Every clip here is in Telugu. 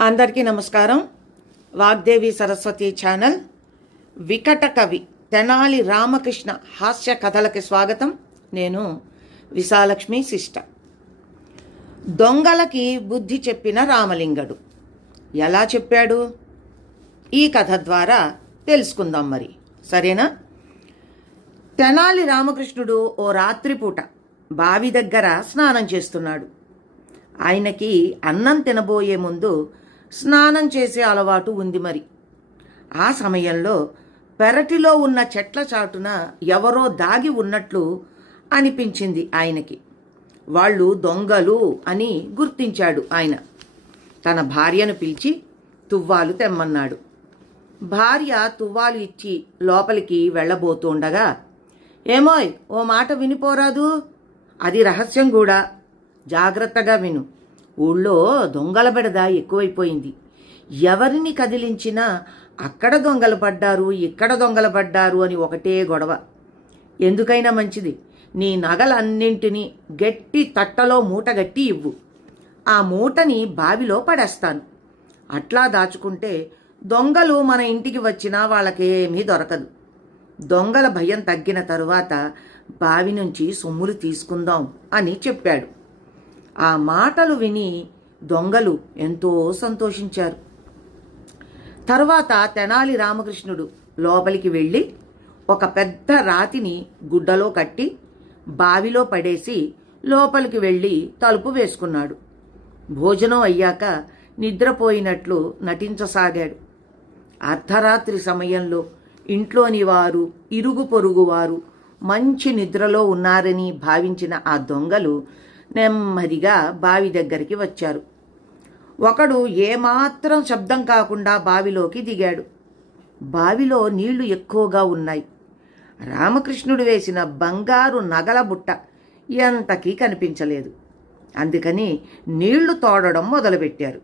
అందరికీ నమస్కారం. వాగ్దేవి సరస్వతి ఛానల్ వికట కవి తెనాలి రామకృష్ణ హాస్య కథలకి స్వాగతం. నేను విశాలక్ష్మి శిష్ట దొంగలకి బుద్ధి చెప్పిన రామలింగడు. ఎలా చెప్పాడు? ఈ కథ ద్వారా తెలుసుకుందాం మరి. సరేనా? తెనాలి రామకృష్ణుడు ఓ రాత్రిపూట బావి దగ్గర స్నానం చేస్తున్నాడు. ఆయనకి అన్నం తినబోయే ముందు స్నానం చేసే అలవాటు ఉంది మరి. ఆ సమయంలో పెరటిలో ఉన్న చెట్ల చాటున ఎవరో దాగి ఉన్నట్లు అనిపించింది ఆయనకి. వాళ్ళు దొంగలు అని గుర్తించాడు ఆయన. తన భార్యను పిలిచి తువ్వాలు తెమ్మన్నాడు. భార్య తువ్వాలు ఇచ్చి లోపలికి వెళ్ళబోతుండగా ఏమోయ్ ఓ మాట వినిపోరాదు. అది రహస్యం కూడా. జాగ్రత్తగా విను. ఊళ్ళో దొంగల బెడద ఎక్కువైపోయింది. ఎవరిని కదిలించినా అక్కడ దొంగలు పడ్డారు ఇక్కడ దొంగలు పడ్డారు అని ఒకటే గొడవ. ఎందుకైనా మంచిది. నీ నగలన్నింటినీ గట్టి తట్టలో మూటగట్టి ఇవ్వు. ఆ మూటని బావిలో పడేస్తాను. అట్లా దాచుకుంటే దొంగలు మన ఇంటికి వచ్చినా వాళ్ళకేమీ దొరకదు. దొంగల భయం తగ్గిన తరువాత బావి నుంచి సొమ్ములు తీసుకుందాం అని చెప్పాడు. ఆ మాటలు విని దొంగలు ఎంతో సంతోషించారు. తర్వాత తెనాలి రామకృష్ణుడు లోపలికి వెళ్ళి ఒక పెద్ద రాతిని గుడ్డలో కట్టి బావిలో పడేసి లోపలికి వెళ్ళి తలుపు వేసుకున్నాడు. భోజనం అయ్యాక నిద్రపోయినట్లు నటించసాగాడు. అర్ధరాత్రి సమయంలో ఇంట్లోని వారు ఇరుగు పొరుగు వారు మంచి నిద్రలో ఉన్నారని భావించిన ఆ దొంగలు నెమ్మదిగా బావి దగ్గరికి వచ్చారు. ఒకడు ఏమాత్రం శబ్దం కాకుండా బావిలోకి దిగాడు. బావిలో నీళ్ళు ఎక్కువగా ఉన్నాయి. రామకృష్ణుడు వేసిన బంగారు నగల బుట్ట ఎంతకీ కనిపించలేదు. అందుకని నీళ్ళు తోడడం మొదలుపెట్టారు.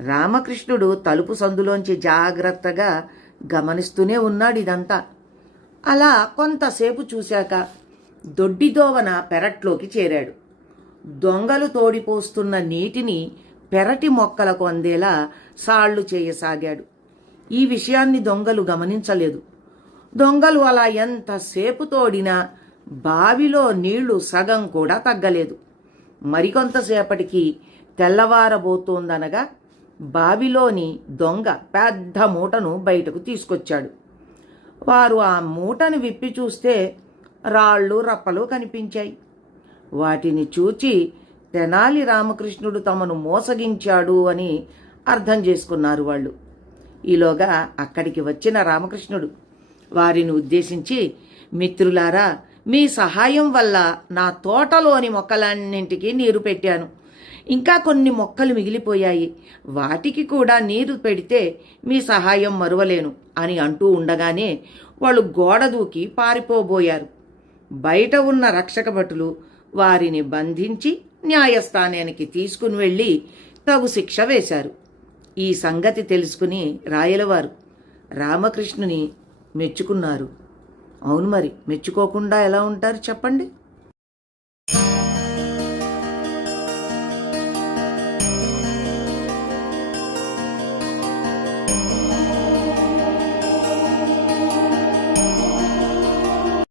రామకృష్ణుడు తలుపు సందులోంచి జాగ్రత్తగా గమనిస్తూనే ఉన్నాడు ఇదంతా. అలా కొంతసేపు చూశాక దొడ్డిదోవన పెరట్లోకి చేరాడు. దొంగలు తోడిపోస్తున్న నీటిని పెరటి మొక్కలకు అందేలా సాళ్ళు చేయసాగాడు. ఈ విషయాన్ని దొంగలు గమనించలేదు. దొంగలు అలా ఎంతసేపు తోడినా బావిలో నీళ్ళు సగం కూడా తగ్గలేదు. మరికొంతసేపటికి తెల్లవారబోతోందనగా బావిలోని దొంగ పెద్ద మూటను బయటకు తీసుకొచ్చాడు. వారు ఆ మూటను విప్పి చూస్తే రాళ్ళు రప్పలు కనిపించాయి. వాటిని చూచి తెనాలి రామకృష్ణుడు తమను మోసగించాడు అని అర్థం చేసుకున్నారు వాళ్ళు. ఈలోగా అక్కడికి వచ్చిన రామకృష్ణుడు వారిని ఉద్దేశించి మిత్రులారా మీ సహాయం వల్ల నా తోటలోని మొక్కలన్నింటికి నీరు పెట్టాను. ఇంకా కొన్ని మొక్కలు మిగిలిపోయాయి. వాటికి కూడా నీరు పెడితే మీ సహాయం మరువలేను అని అంటూ ఉండగానే వాళ్ళు గోడ దూకి పారిపోబోయారు. బయట ఉన్న రక్షక భటులు వారిని బంధించి న్యాయస్థానానికి తీసుకుని వెళ్ళి తగు శిక్ష వేశారు. ఈ సంగతి తెలుసుకుని రాయలవారు రామకృష్ణుని మెచ్చుకున్నారు. అవును మరి మెచ్చుకోకుండా ఎలా ఉంటారు చెప్పండి?